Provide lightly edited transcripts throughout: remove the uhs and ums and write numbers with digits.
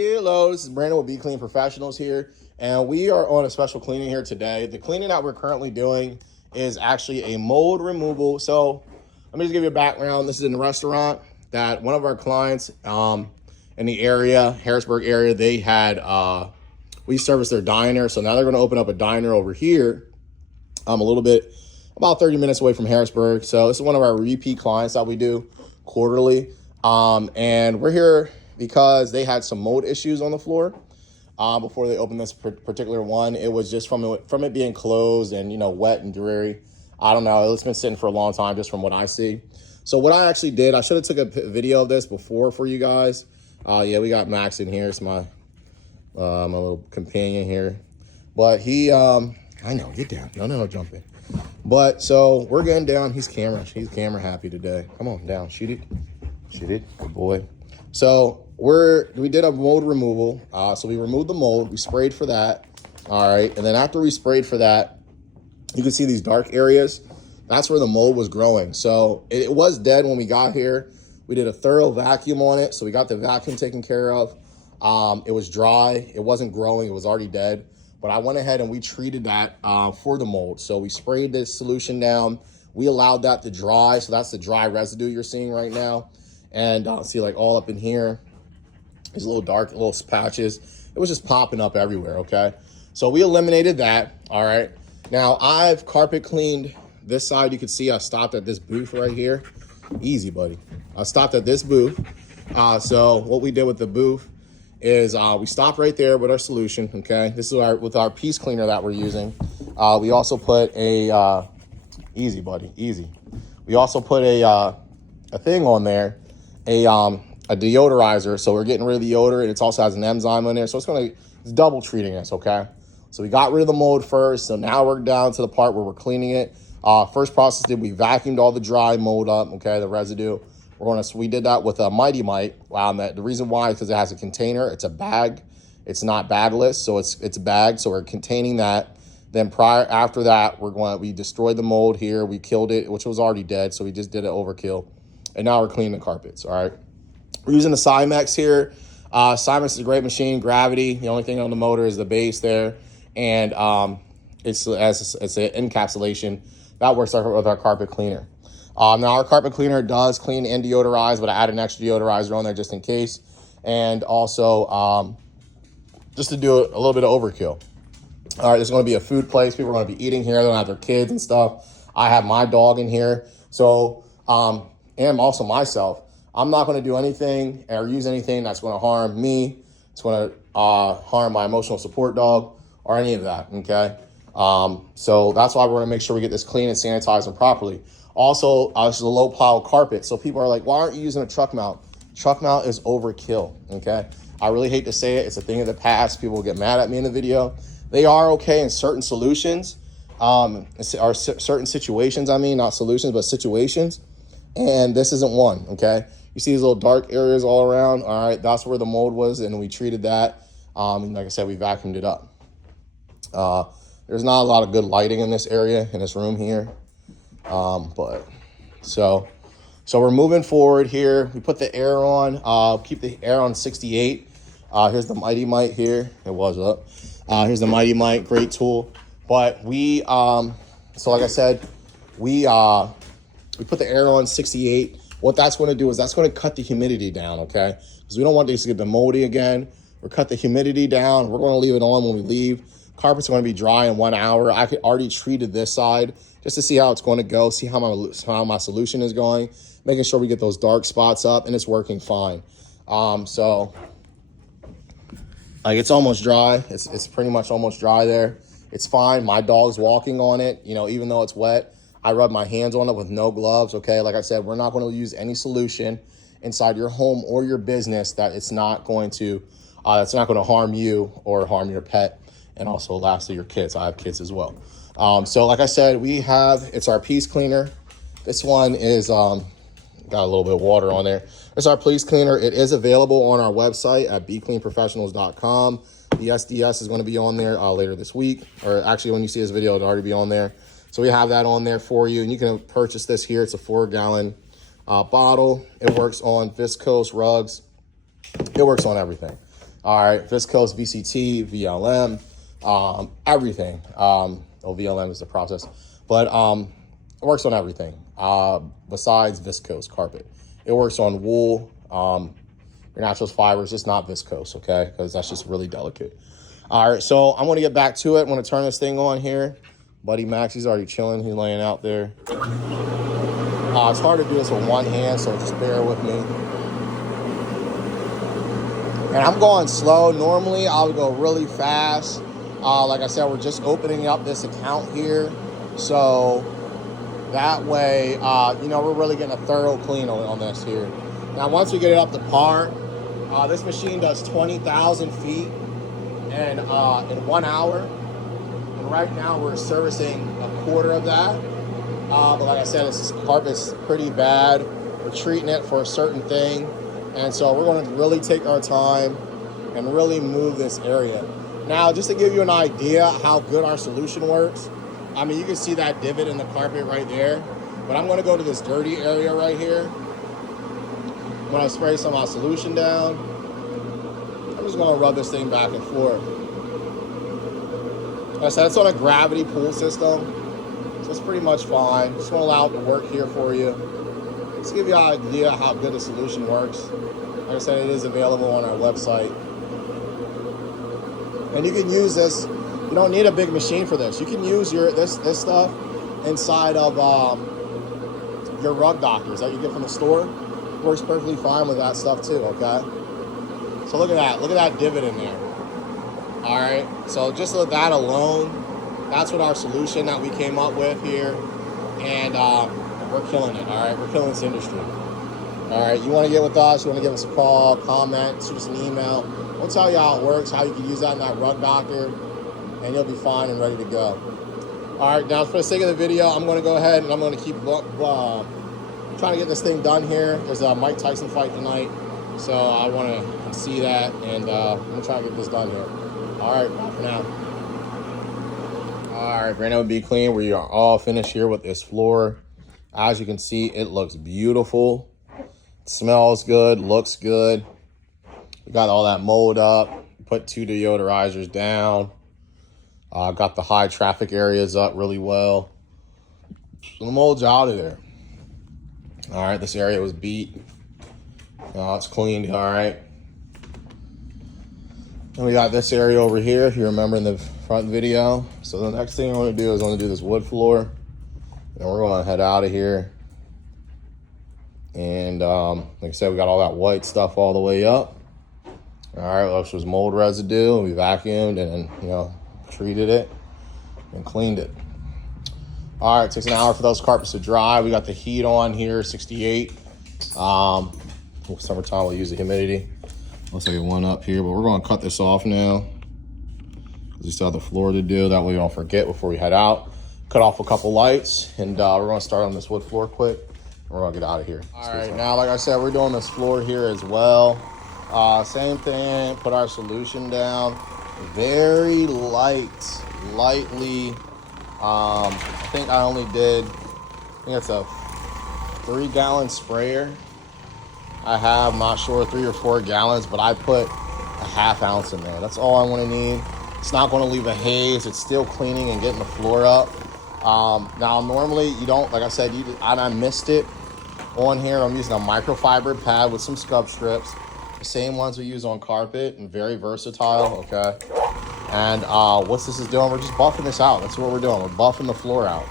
Hello, this is Brandon with Be Clean Professionals here, and we are on a special cleaning here today. The cleaning that we're currently doing is actually a mold removal. So let me just give you a background. This is in a restaurant that one of our clients in the area, Harrisburg area, they had, we service their diner. So now they're going to open up a diner over here, a little bit, about 30 minutes away from Harrisburg. So this is one of our repeat clients that we do quarterly. And we're here because they had some mold issues on the floor before they opened this particular one. It was just from it being closed and, wet and dreary. I don't know. It's been sitting for a long time just from what I see. So what I actually did, I should have took a video of this before for you guys. Yeah, we got Max in here. It's my little companion here. But he, I know, get down. No, jump in. But so we're getting down. He's camera happy today. Come on down, shoot it, good boy. So we did a mold removal. So we removed the mold, we sprayed for that. All right, and then after we sprayed for that, you can see these dark areas. That's where the mold was growing. So it was dead when we got here. We did a thorough vacuum on it. So we got the vacuum taken care of. It was dry, it wasn't growing, it was already dead. But I went ahead and we treated that for the mold. So we sprayed this solution down. We allowed that to dry. So that's the dry residue you're seeing right now. And see, like all up in here, these little dark little patches. It was just popping up everywhere, okay? So we eliminated that, all right? Now I've carpet cleaned this side. You can see I stopped at this booth right here. Easy, buddy. I stopped at this booth. So what we did with the booth is we stopped right there with our solution, okay? This is with our piece cleaner that we're using. We also put a, easy, buddy, easy. We also put a thing on there, a deodorizer. So we're getting rid of the odor, and it also has an enzyme in there. So it's double treating us, okay? So we got rid of the mold first. So now we're down to the part where we're cleaning it. First process we vacuumed all the dry mold up, okay, the residue. We did that with a Mighty Mite. The reason why is because it has a container. It's a bag. It's not bagless, so it's a bag. So we're containing that. Then after that, we destroyed the mold here. We killed it, which was already dead. So we just did an overkill. And now we're cleaning the carpets, all right? We're using the Cymex here. Cymex is a great machine, gravity. The only thing on the motor is the base there. And it's an encapsulation. That works with our carpet cleaner. Now our carpet cleaner does clean and deodorize, but I add an extra deodorizer on there just in case. And also just to do a little bit of overkill. All right, there's going to be a food place. People are going to be eating here. They're going to have their kids and stuff. I have my dog in here. So, and also myself. I'm not going to do anything or use anything that's going to harm me. It's going to harm my emotional support dog or any of that, okay? So that's why we're going to make sure we get this clean and sanitized and properly. Also, this is a low pile carpet. So people are like, why aren't you using a truck mount? Truck mount is overkill, okay? I really hate to say it. It's a thing of the past. People will get mad at me in the video. They are okay in certain solutions, or certain situations, not solutions, but situations. And this isn't one, okay? You see these little dark areas all around. All right, that's where the mold was, and we treated that. And like I said, we vacuumed it up. There's not a lot of good lighting in this area, in this room here. So we're moving forward here. We put the air on, keep the air on 68. Here's the Mighty Mite here. It was up. Here's the Mighty Mite, great tool. But so like I said, we put the air on 68. What that's going to do is that's going to cut the humidity down, okay? Because we don't want this to get moldy again. We'll cut the humidity down. We're going to leave it on when we leave. Carpets are going to be dry in 1 hour. I already treated this side just to see how it's going to go, see how my solution is going, making sure we get those dark spots up, and it's working fine. So it's almost dry. It's pretty much almost dry there. It's fine. My dog's walking on it, even though it's wet. I rub my hands on it with no gloves, okay? Like I said, we're not going to use any solution inside your home or your business that it's not going to, that's not going to harm you or harm your pet, and also lastly, your kids. I have kids as well. So like I said, it's our piece cleaner. This one is, got a little bit of water on there. It's our piece cleaner. It is available on our website at becleanprofessionals.com. The SDS is going to be on there later this week, or actually when you see this video, it'll already be on there. So we have that on there for you, and you can purchase this here. It's a 4-gallon bottle. It works on viscose rugs. It works on everything. All right, viscose, VCT, VLM, everything. VLM is the process, but it works on everything besides viscose carpet. It works on wool, your naturals fibers, just not viscose, okay? Because that's just really delicate. All right, so I'm gonna get back to it. I'm gonna turn this thing on here. Buddy Max, he's already chilling. He's laying out there. It's hard to do this with one hand, so just bear with me. And I'm going slow. Normally, I would go really fast. Like I said, we're just opening up this account here. So that way, we're really getting a thorough clean on this here. Now, once we get it up to par, this machine does 20,000 feet in 1 hour. And right now, we're servicing a quarter of that. But like I said, this carpet's pretty bad. We're treating it for a certain thing. And so we're going to really take our time and really move this area. Now, just to give you an idea how good our solution works, I mean, you can see that divot in the carpet right there. But I'm going to go to this dirty area right here. I'm going to spray some of my solution down. I'm just going to rub this thing back and forth. Like I said, it's on a gravity pool system. So it's pretty much fine. Just want to allow it to work here for you. Just to give you an idea how good the solution works. Like I said, it is available on our website. And you can use this. You don't need a big machine for this. You can use this stuff inside of your rug doctors that you get from the store. Works perfectly fine with that stuff too, okay? So look at that. Look at that divot in there. All right. So just with that alone, that's what our solution that we came up with here. And we're killing it, all right? We're killing this industry. All right, you want to get with us, you want to give us a call, comment, shoot us an email. We'll tell you how it works, how you can use that in that rug doctor, and you'll be fine and ready to go. All right, now for the sake of the video, I'm going to go ahead and I'm going to keep trying to get this thing done here. There's a Mike Tyson fight tonight, so I want to see that, and I'm going to try to get this done here. All right, bye for now. All right, Brandon would be clean. We are all finished here with this floor. As you can see, it looks beautiful. It smells good, looks good. We got all that mold up. Put 2 deodorizers down. Got the high traffic areas up really well. So the mold's out of there. All right, this area was beat. It's cleaned, all right. And we got this area over here, if you remember in the front video. So the next thing I want to do is I want to do this wood floor. And we're going to head out of here. And like I said, we got all that white stuff all the way up. All right, which was mold residue. We vacuumed and, treated it and cleaned it. All right, it takes an hour for those carpets to dry. We got the heat on here, 68. Summertime, we'll use the humidity. Looks like it went up here, but we're going to cut this off now. We still have the floor to do. That way we don't forget before we head out. Cut off a couple lights, and we're going to start on this wood floor quick. We're going to get out of here. All right, now, like I said, we're doing this floor here as well. Same thing, put our solution down. Very lightly. I think it's a 3-gallon sprayer. I'm not sure, 3 or 4 gallons, but I put a ½ ounce in there. That's all I want to need. It's not going to leave a haze. It's still cleaning and getting the floor up. Now, normally you don't, like I said, I missed it on here. I'm using a microfiber pad with some scrub strips. The same ones we use on carpet, and very versatile, okay? And what this is doing, we're just buffing this out. That's what we're doing. We're buffing the floor out.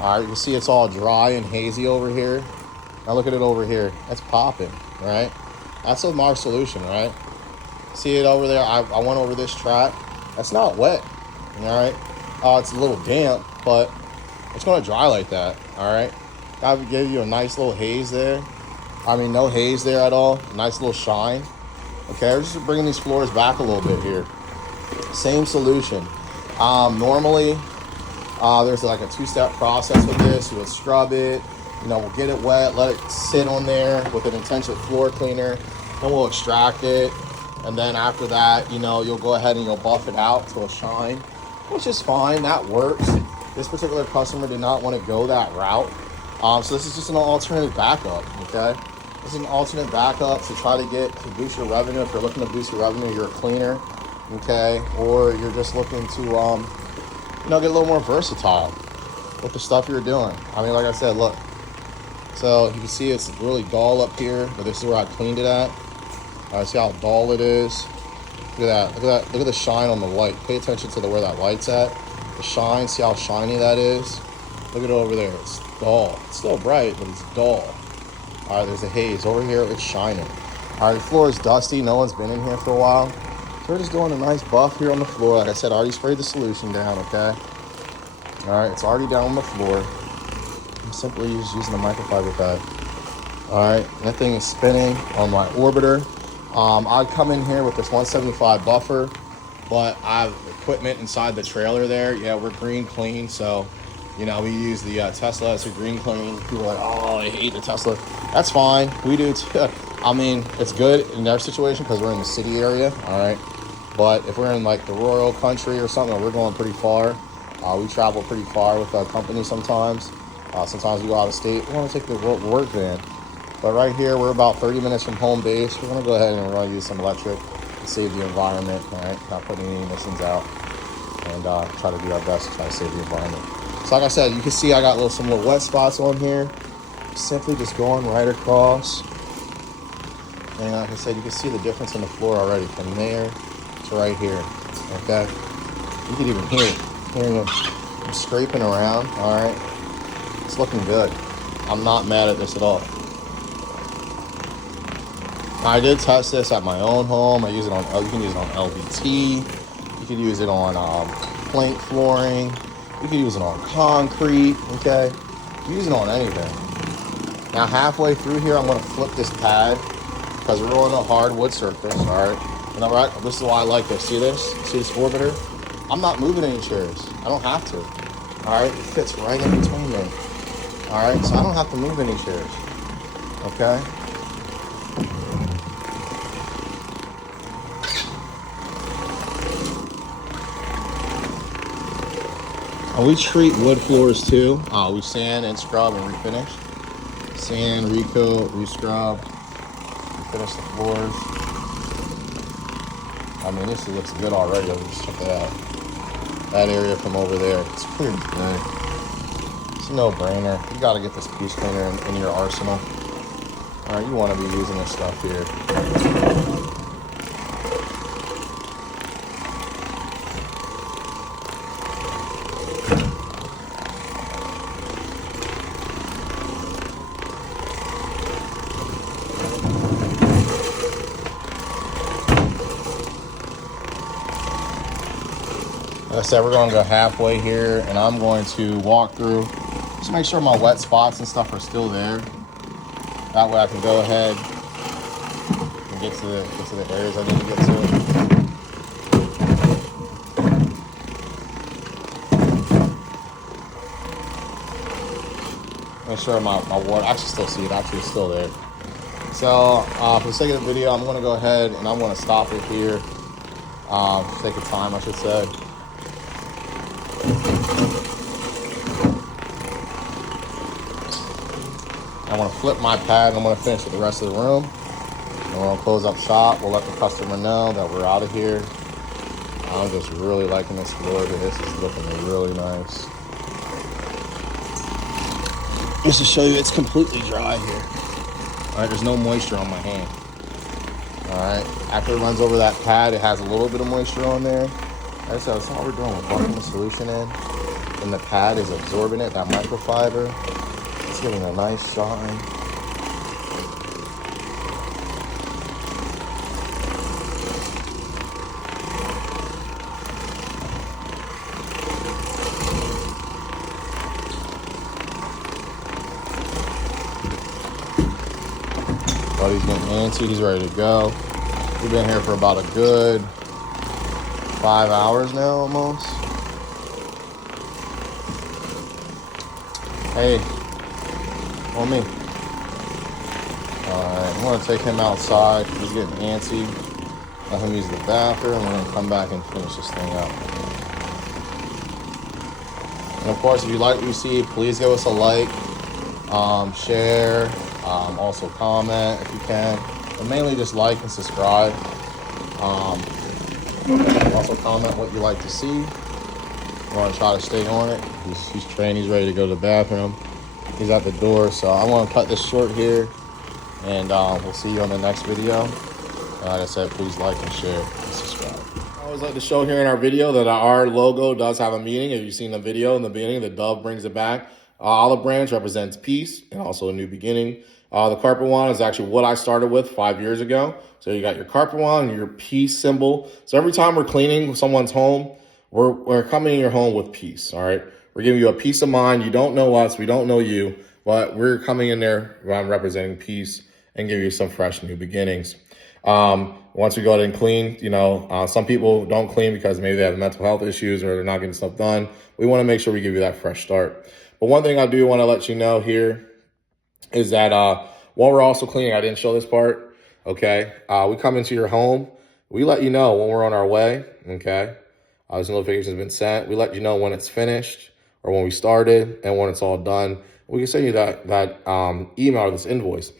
All right, you can see it's all dry and hazy over here. Now look at it over here. It's popping, right? That's our solution, right? See it over there? I went over this track. That's not wet, all right? It's a little damp, but it's gonna dry like that, all right? That would give you a nice little haze there. I mean, no haze there at all. Nice little shine. Okay, we're just bringing these floors back a little bit here. Same solution. Normally, there's like a 2-step process with this. We'll scrub it, we'll get it wet, let it sit on there with an intensive floor cleaner, then we'll extract it. And then after that, you'll go ahead and you'll buff it out to a shine, which is fine. That works. This particular customer did not want to go that route. So this is just an alternative backup, okay? This is an alternate backup to try to boost your revenue. If you're looking to boost your revenue, you're a cleaner, okay? Or you're just looking to, get a little more versatile with the stuff you're doing. I mean, like I said, look. So you can see it's really dull up here, but this is where I cleaned it at. All right, see how dull it is? Look at that, look at that, look at the shine on the light. Pay attention to where that light's at. The shine, see how shiny that is? Look at it over there, it's dull. It's still bright, but it's dull. All right, there's a haze. Over here, it's shining. All right, the floor is dusty. No one's been in here for a while. So we're just doing a nice buff here on the floor. Like I said, I already sprayed the solution down, okay? All right, it's already down on the floor. I'm simply just using a microfiber pad. All right, that thing is spinning on my orbiter. I'd come in here with this 175 buffer, but I have equipment inside the trailer there. Yeah, we're green clean, so, we use the Tesla as a green clean. People are like, oh, I hate the Tesla. That's fine, we do too. I mean, it's good in their situation because we're in the city area, all right? But if we're in like the rural country or something, we're going pretty far. We travel pretty far with our company sometimes. Sometimes we go out of state. We want to take the work van. But right here, we're about 30 minutes from home base. We're going to go ahead and we're going to use some electric to save the environment, all right? Not putting any emissions out, and try to do our best to try to save the environment. So like I said, you can see I got some little wet spots on here. Simply just going right across. And like I said, you can see the difference in the floor already from there to right here, okay? You can even hear it. Hearing them scraping around, all right? It's looking good. I'm not mad at this at all. I did test this at my own home. You can use it on LVT. You can use it on plank flooring. You can use it on concrete, okay? You can use it on anything. Now halfway through here, I'm gonna flip this pad because we're on a hardwood surface, all right? And all right, this is why I like this. See this? See this orbiter? I'm not moving any chairs. I don't have to. All right, it fits right in between them. All right, so I don't have to move any chairs. Okay. And we treat wood floors too. We sand and scrub and refinish. Sand, recoat, rescrub, refinish the floors. I mean, this looks good already. Let's check that out. That area from over there, it's pretty good. It's a no-brainer. You got to get this piece cleaner in your arsenal. All right, you want to be using this stuff here. Like I said, we're going to go halfway here, and I'm going to walk through just make sure my wet spots and stuff are still there. That way I can go ahead and get to the areas I need to get to. Make sure my water, I actually still see it, actually it's still there. So for the sake of the video, I'm going to go ahead and I'm going to stop it here. For the sake of time, I should say. I'm going to flip my pad and I'm going to finish with the rest of the room. And we're going to close up shop. We'll let the customer know that we're out of here. I'm just really liking this floor. This is looking really nice. Just to show you, it's completely dry here. All right, there's no moisture on my hand. All right, after it runs over that pad, it has a little bit of moisture on there. Like I said, that's all we're doing. We're buffing the solution in, and the pad is absorbing it, that microfiber. It's giving a nice shine. Buddy's getting antsy, he's ready to go. We've been here for about a good 5 hours now, almost. Hey, on me. Alright, I'm gonna take him outside. He's getting antsy. Let him use the bathroom, and we're gonna come back and finish this thing up. And of course, if you like what you see, please give us a like, share, Also comment if you can, but mainly just like and subscribe. Also comment what you like to see. I want to try to stay on it. He's trained, he's ready to go to the bathroom. He's at the door, so I want to cut this short here, and we'll see you on the next video. Like I said, please like and share and subscribe. I always like to show here in our video that our logo does have a meaning. If you've seen the video in the beginning, the dove brings it back. Olive branch represents peace and also a new beginning. The carpet wand is actually what I started with 5 years ago. So you got your carpet wand and your peace symbol. So every time we're cleaning someone's home, we're coming in your home with peace, all right? We're giving you a peace of mind. You don't know us, we don't know you, but we're coming in there representing peace and give you some fresh new beginnings. Once we go ahead and clean, some people don't clean because maybe they have mental health issues or they're not getting stuff done. We want to make sure we give you that fresh start. But one thing I do want to let you know here is that while we're also cleaning, I didn't show this part, okay? We come into your home. We let you know when we're on our way, okay? This notification has been sent. We let you know when it's finished or when we started and when it's all done. We can send you that email or this invoice.